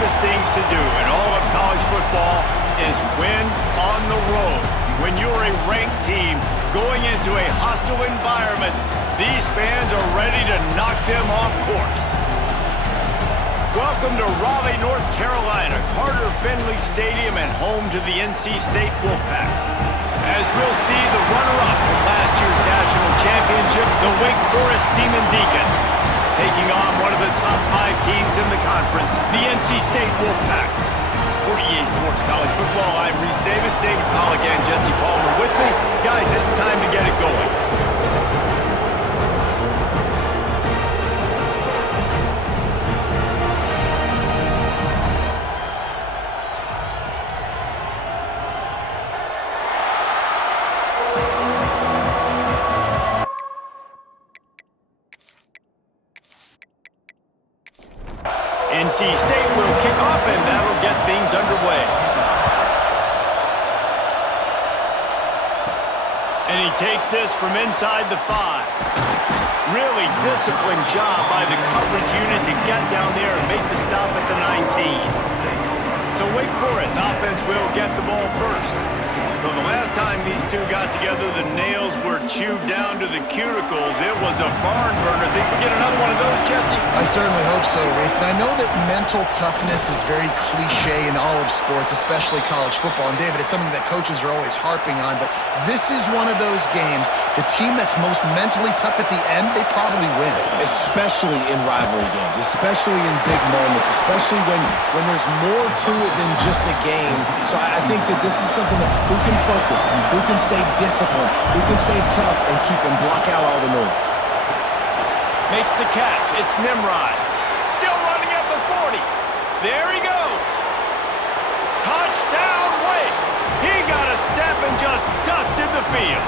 toughest things to do in all of college football is win on the road. When you're a ranked team going into a hostile environment, these fans are ready to knock them off course. Welcome to Raleigh, North Carolina, Carter Finley Stadium, and home to the NC State Wolfpack. As we'll see the runner-up from last year's national championship, the Wake Forest Demon Deacons, taking on one of the top 5 teams in the conference, the NC State Wolfpack. For EA Sports College Football, I'm Reese Davis, David Pollack, and Jesse Palmer with me. Guys, it's time to get it going. NC State will kick off, and that'll get things underway. And he takes this from inside the 5. Really disciplined job by the coverage unit to get down there and make the stop at the 19. So Wake Forest offense will get the ball first. So the last time these two got together, the nails were chewed down to the cuticles. It was a barn burner. Think we get another one of those, Jesse? I certainly hope so, Reese. And I know that mental toughness is very cliche in all of sports, especially college football. And David, it's something that coaches are always harping on. But this is one of those games, the team that's most mentally tough at the end, they probably win. Especially in rivalry games, especially in big moments, especially when there's more to it than just a game. So I think that this is something that who can focus, who can stay disciplined, who can stay tough and keep and block out all the noise. Makes the catch. It's Nimrod. Still running at the 40. There he goes. Touchdown, Wake. He got a step and just dusted the field.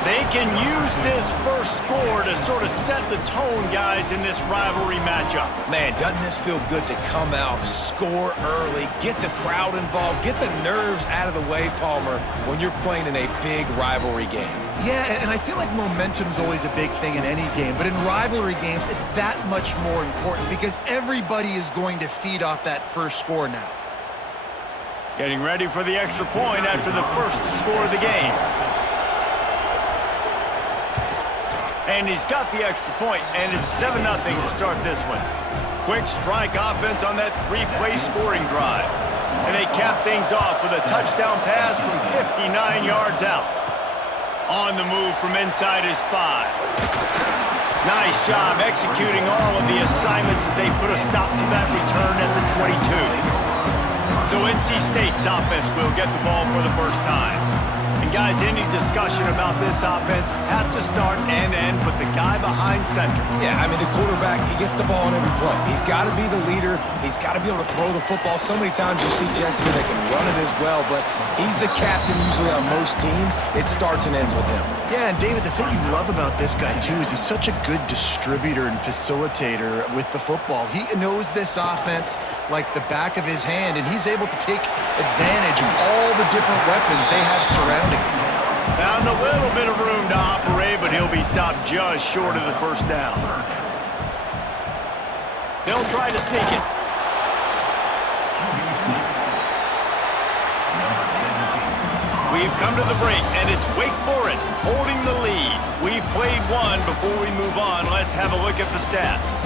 They can use this first score to sort of set the tone, guys, in this rivalry matchup. Man, doesn't this feel good to come out, score early, get the crowd involved, get the nerves out of the way, Palmer, when you're playing in a big rivalry game? Yeah, and I feel like momentum's always a big thing in any game, but in rivalry games, it's that much more important because everybody is going to feed off that first score now. Getting ready for the extra point after the first score of the game. And he's got the extra point, and it's 7-0 to start this one. Quick strike offense on that 3-play scoring drive. And they cap things off with a touchdown pass from 59 yards out. On the move from inside his 5. Nice job executing all of the assignments as they put a stop to that return at the 22. So NC State's offense will get the ball for the first time. And guys, any discussion about this offense has to start and end with the guy behind center. Yeah, I mean, the quarterback, he gets the ball on every play. He's got to be the leader. He's got to be able to throw the football. So many times you'll see Jesse, they can run it as well, but he's the captain usually on most teams. It starts and ends with him. Yeah, and David, the thing you love about this guy, too, is he's such a good distributor and facilitator with the football. He knows this offense like the back of his hand, and he's able to take advantage of all the different weapons they have surrounding him. Found a little bit of room to operate, but he'll be stopped just short of the first down. They'll try to sneak it. We've come to the break, and it's Wake Forest holding the lead. We've played one. Before we move on, let's have a look at the stats.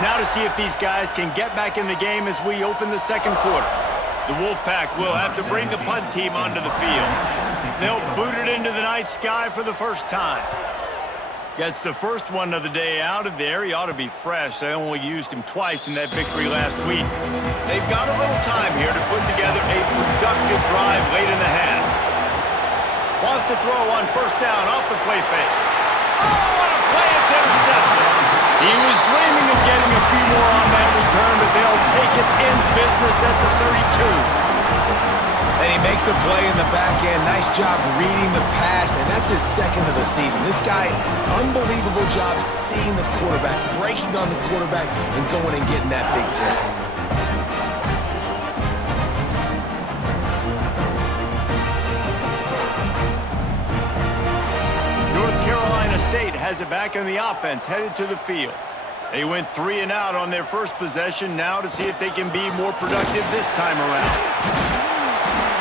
Now to see if these guys can get back in the game as we open the second quarter. The Wolfpack will have to bring the punt team onto the field. They'll boot it into the night sky for the first time. Gets the first one of the day out of there. He ought to be fresh. They only used him twice in that victory last week. They've got a little time here to put together a productive drive late in the half. Wants to throw on first down off the play fake. Oh, what a play! It's intercepted. He was dreaming of getting a few more on that return, but they'll take it in business at the 32. And he makes a play in the back end. Nice job reading the pass, and that's his second of the season. This guy, unbelievable job seeing the quarterback, breaking on the quarterback, and going and getting that big play. State has it back in the offense, headed to the field. They went 3 and out on their first possession now to see if they can be more productive this time around.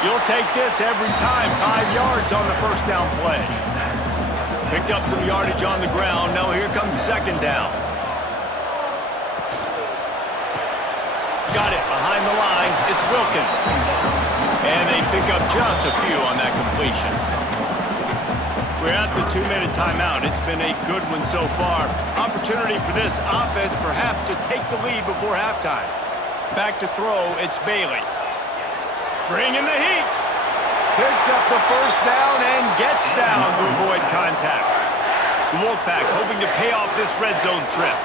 You'll take this every time. 5 yards on the first down play. Picked up some yardage on the ground. Now here comes second down. Got it behind the line. It's Wilkins. And they pick up just a few on that completion. We're at the 2-minute timeout. It's been a good one so far. Opportunity for this offense perhaps to take the lead before halftime. Back to throw, it's Bailey. Bringing the heat. Picks up the first down and gets down to avoid contact. The Wolfpack hoping to pay off this red zone trip.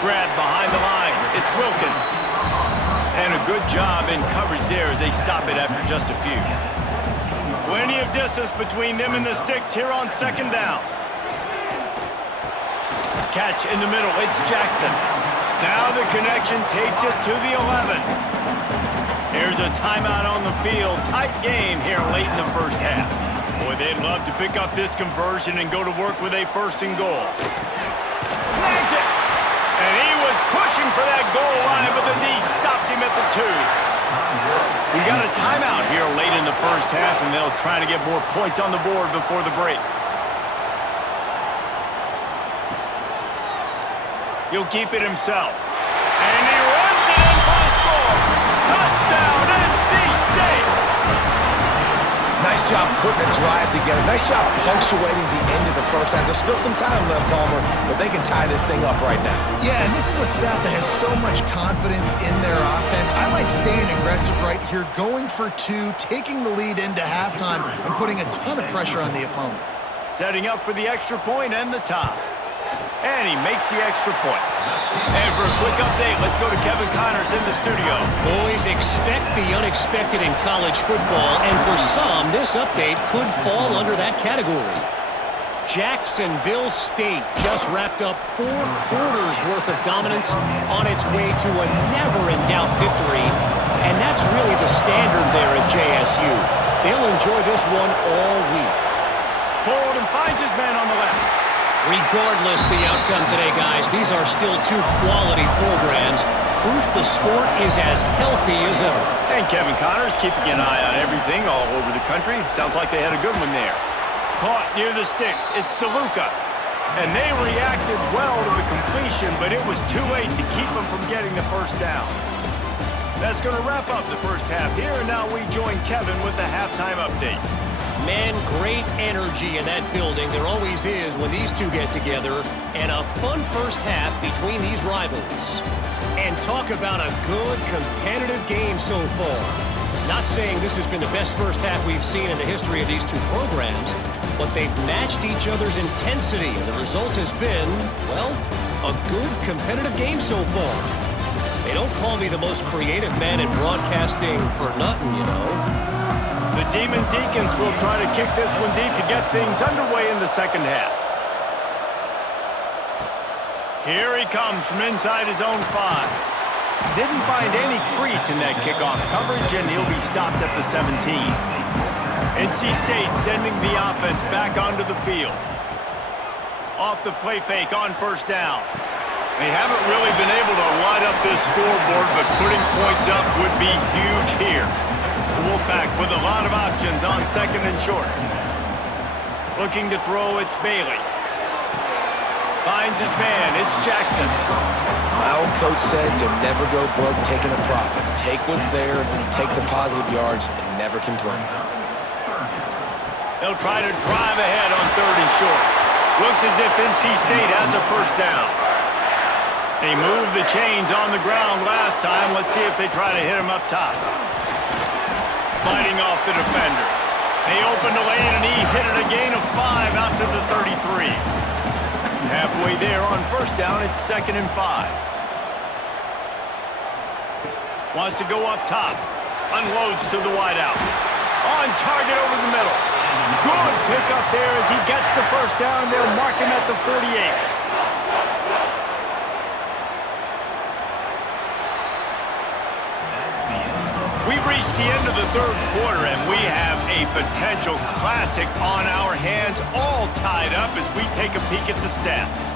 Grab behind the line. It's Wilkins. And a good job in coverage there as they stop it after just a few. Plenty of distance between them and the sticks here on second down. Catch in the middle. It's Jackson. Now the connection takes it to the 11. Here's a timeout on the field. Tight game here late in the first half. Boy, they'd love to pick up this conversion and go to work with a 1st and goal. Snags it! And he was pushing for that goal line, but the D stopped him at the 2. We got a timeout here late in the first half, and they'll try to get more points on the board before the break. He'll keep it himself. And he runs it in for the score. Touchdown, NC State! Nice job putting a drive together. Nice job punctuating the end of the first half. There's still some time left, Palmer, but they can tie this thing up right now. Yeah, and this is a staff that has so much confidence in their offense. I like staying aggressive right here, going for 2, taking the lead into halftime, and putting a ton of pressure on the opponent. Setting up for the extra point and the tie. And he makes the extra point. And for a quick update, let's go to Kevin Connors in the studio. Boys, expect the unexpected in college football, and for some, this update could fall under that category. Jacksonville State just wrapped up 4 quarters worth of dominance on its way to a never-in-doubt victory, and that's really the standard there at JSU. They'll enjoy this one all week. Hold and finds his man on the left. Regardless the outcome today, guys, these are still 2 quality programs. Proof the sport is as healthy as ever. And Kevin Connors keeping an eye on everything all over the country. Sounds like they had a good one there. Caught near the sticks. It's DeLuca. And they reacted well to the completion, but it was too late to keep them from getting the first down. That's going to wrap up the first half here, and now we join Kevin with the halftime update. Man, great energy in that building. There always is when these two get together. And a fun first half between these rivals. And talk about a good, competitive game so far. Not saying this has been the best first half we've seen in the history of these 2 programs, but they've matched each other's intensity, and the result has been, well, a good, competitive game so far. They don't call me the most creative man in broadcasting for nothing, you know. The Demon Deacons will try to kick this one deep to get things underway in the second half. Here he comes from inside his own 5. Didn't find any crease in that kickoff coverage, and he'll be stopped at the 17. NC State sending the offense back onto the field. Off the play fake on first down. They haven't really been able to light up this scoreboard, but putting points up would be huge here. The Wolfpack with a lot of options on second and short. Looking to throw, it's Bailey. Finds his man, it's Jackson. My old coach said you'll never go broke taking a profit. Take what's there, take the positive yards, and never complain. They'll try to drive ahead on third and short. Looks as if NC State has a first down. They moved the chains on the ground last time. Let's see if they try to hit him up top. Fighting off the defender. They opened the lane, and he hit it a gain of 5 out to the 33. Halfway there on first down, it's 2nd and 5. Wants to go up top. Unloads to the wideout. On target over the middle. Good pickup there as he gets the first down. They'll mark him at the 48. We've reached the end of the third quarter, and we have a potential classic on our hands, all tied up as we take a peek at the stats.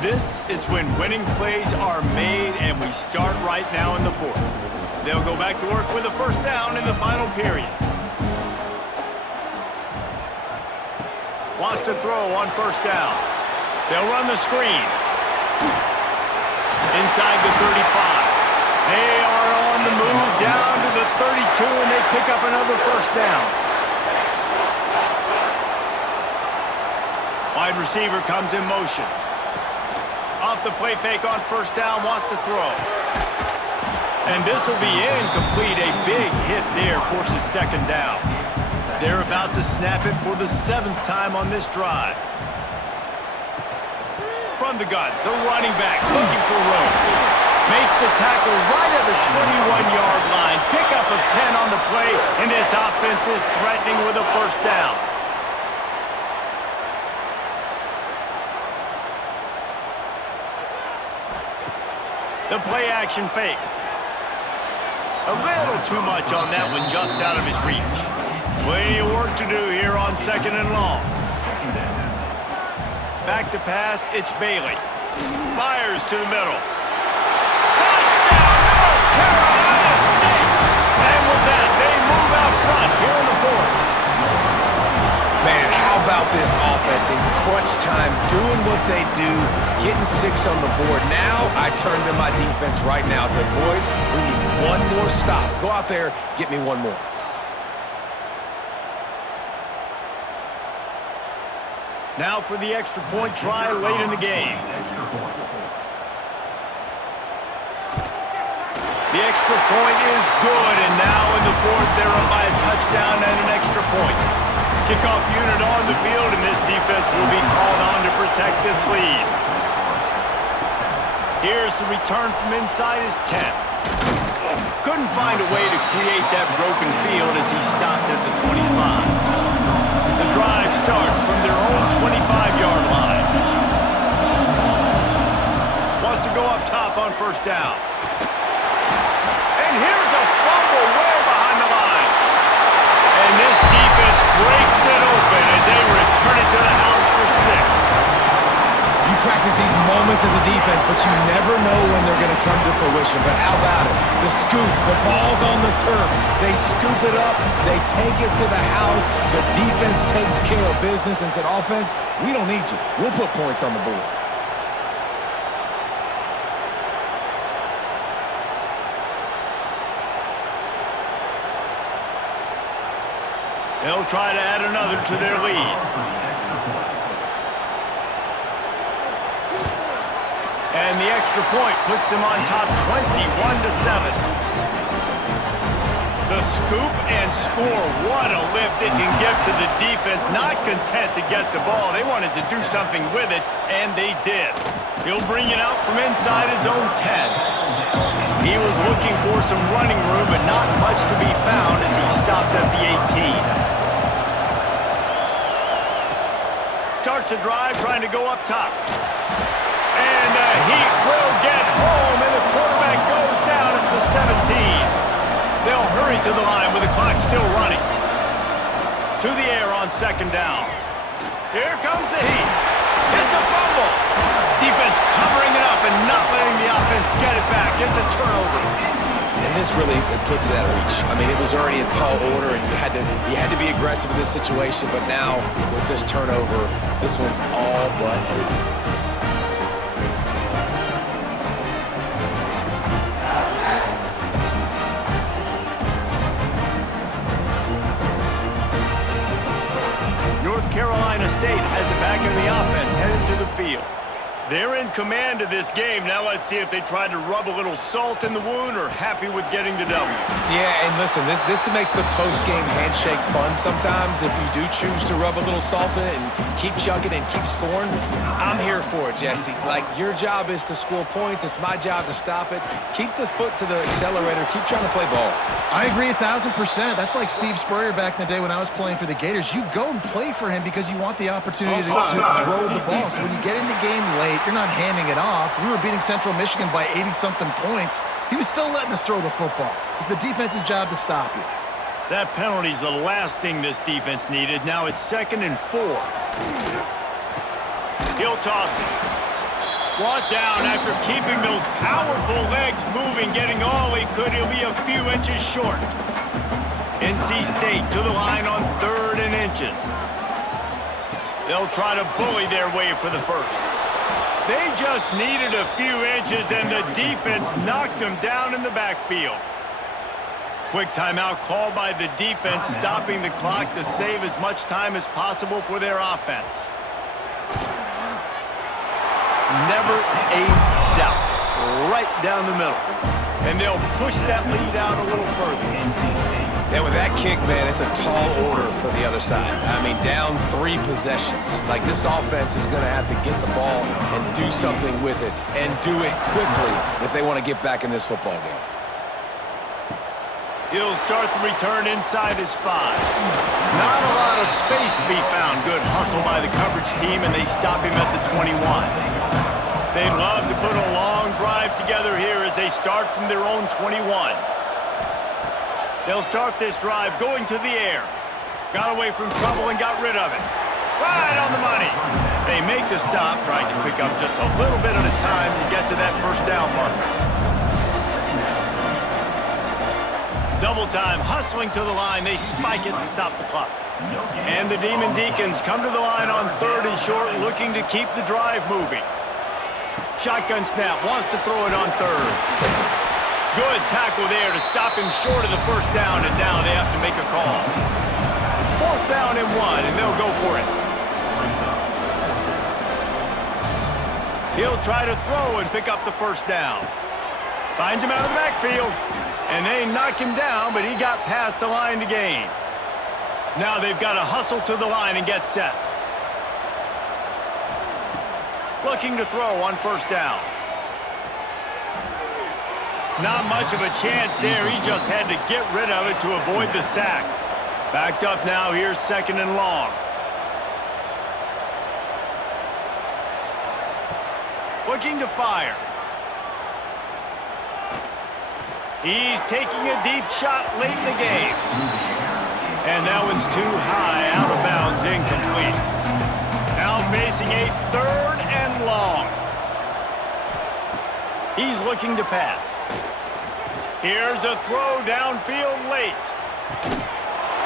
This is when winning plays are made, and we start right now in the fourth. They'll go back to work with a first down in the final period. Wants to throw on first down. They'll run the screen. Inside the 35. They are on the move down to the 32, and they pick up another first down. Wide receiver comes in motion. Off the play fake on first down, wants to throw. And this will be incomplete. A big hit there forces second down. They're about to snap it for the 7th time on this drive. From the gun, the running back looking for room. Makes the tackle right at the 21-yard line. Pickup of 10 on the play, and this offense is threatening with a first down. The play action fake. A little too much on that one, just out of his reach. Plenty of work to do here on 2nd and long. Back to pass, it's Bailey. Fires to the middle. Touchdown, North Carolina State! And with that, they move out front here in the fourth. Man, how about this offense in crunch time, doing what they do, getting 6 on the board. Now, I turn to my defense right now and say, boys, we need one more stop. Go out there, get me one more. Now for the extra point try late in the game. The extra point is good, and now in the fourth, they're up by a touchdown and an extra point. Kickoff unit on the field, and this defense will be called on to protect this lead. Here's the return from inside his 10. Couldn't find a way to create that broken field as he stopped at the 25. The drive starts from their own 25-yard line. Wants to go up top on first down. And here's a fumble way behind the line. And this defense breaks it open as they return it to the house for 6. You practice these moments as a defense, but you never know when they're going to come to fruition. But how about it? The scoop, the ball's on the turf. They scoop it up. They take it to the house. The defense takes care of business and said, offense, we don't need you. We'll put points on the board. They'll try to add another to their lead. And the extra point puts them on top 21-7. The scoop and score. What a lift it can give to the defense. Not content to get the ball. They wanted to do something with it, and they did. He'll bring it out from inside his own 10. He was looking for some running room, but not much to be found as he stopped at the 18. Starts a drive trying to go up top. And the Heat will get home, and the quarterback goes down at the 17. They'll hurry to the line with the clock still running. To the air on second down. Here comes the Heat. It's a fumble. Defense covering it up and not letting the offense get it back. It's a turnover. And this really puts it out of reach. I mean, it was already a tall order, and you had to be aggressive in this situation. But now, with this turnover, this one's all but over. North Carolina State has it back in the offense, headed to the field. They're in command of this game. Now let's see if they tried to rub a little salt in the wound or happy with getting the W. Yeah, and listen, this makes the post-game handshake fun sometimes. If you do choose to rub a little salt in it and keep chugging and keep scoring, I'm here for it, Jesse. Like, your job is to score points. It's my job to stop it. Keep the foot to the accelerator. Keep trying to play ball. I agree 1,000%. That's like Steve Spurrier back in the day when I was playing for the Gators. You go and play for him because you want the opportunity to throw the ball. So when you get in the game late, you're not handing it off. We were beating Central Michigan by 80-something points. He was still letting us throw the football. It's the defense's job to stop you. That penalty's the last thing this defense needed. Now it's 2nd and 4. He'll toss it. Brought down after keeping those powerful legs moving, getting all he could. He'll be a few inches short. NC State to the line on 3rd and inches. They'll try to bully their way for the first. They just needed a few inches, and the defense knocked them down in the backfield. Quick timeout called by the defense, stopping the clock to save as much time as possible for their offense. Never a doubt. Right down the middle. And they'll push that lead out a little further. And with that kick, man, it's a tall order for the other side. I mean, down 3 possessions. Like, this offense is going to have to get the ball and do something with it, and do it quickly if they want to get back in this football game. He'll start the return inside his 5. Not a lot of space to be found. Good hustle by the coverage team, and they stop him at the 21. They'd love to put a long drive together here as they start from their own 21. They'll start this drive going to the air. Got away from trouble and got rid of it. Right on the money. They make the stop, trying to pick up just a little bit at a time to get to that first down marker. Double time, hustling to the line. They spike it to stop the clock. And the Demon Deacons come to the line on 3rd and short, looking to keep the drive moving. Shotgun snap, wants to throw it on 3rd. Good tackle there to stop him short of the first down, and now they have to make a call. 4th down and 1, and they'll go for it. He'll try to throw and pick up the first down. Finds him out of the backfield, and they knock him down, but he got past the line to gain. Now they've got to hustle to the line and get set. Looking to throw on 1st down. Not much of a chance there. He just had to get rid of it to avoid the sack. Backed up now. Here's 2nd and long. Looking to fire. He's taking a deep shot late in the game. And that one's too high, out of bounds, incomplete. Now facing a 3rd and long. He's looking to pass. Here's a throw downfield late.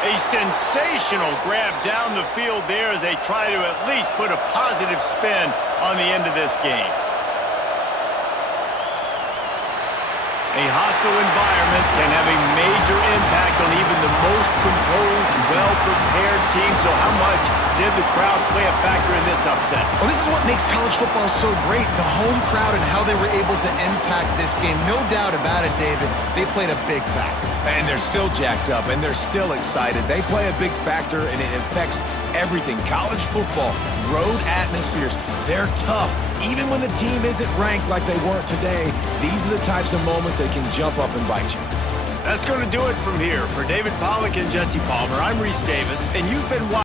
A sensational grab down the field there as they try to at least put a positive spin on the end of this game. A hostile environment can have a major impact on even the most composed, well-prepared team. So how much did the crowd play a factor in this upset? Well, this is what makes college football so great, the home crowd and how they were able to impact this game. No doubt about it, David. They played a big factor. And they're still jacked up, and they're still excited. They play a big factor, and it affects everything. College football, road atmospheres, they're tough. Even when the team isn't ranked like they weren't today, these are the types of moments that can jump up and bite you. That's going to do it from here. For David Pollack and Jesse Palmer, I'm Reese Davis, and you've been watching.